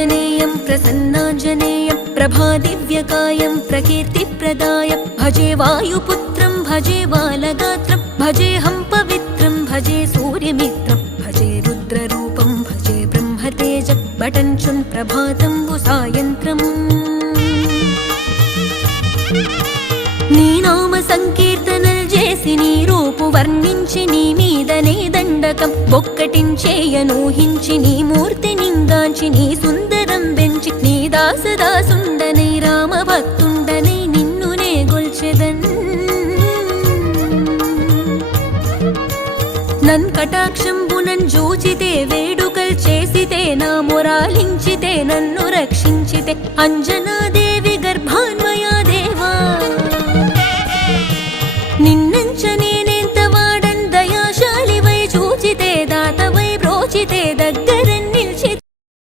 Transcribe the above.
आञ्जनेयं प्रसन्नाञ्जनेयं प्रभादिव्यकायं प्रकीर्तिप्रदाय भजे वायुपुत्रं भजे बालगात्रं भजेऽहं पवित्रं भजे सूर्यमित्रं भजे रुद्ररूपं भजे ब्रह्मतेज बटञ्चुन् प्रभातं सायन्त्रम् నీ నామ సంకీర్తనలు చేసి నీ రూపు వర్ణించి నీ మీదనే దండకం ఒక్కటించేయనూహించి నీ మూర్తి నింగాంచి నీ సుందరం పెంచి నీ దాసదాసుండనై రామభక్తుండనై నిన్నునే గొల్చెదన్ నన్ కటాక్షంబునన్ జూచితే వేడుకల్ చేసితే నా మొరాలించితే నన్ను రక్షించితే అంజనాదే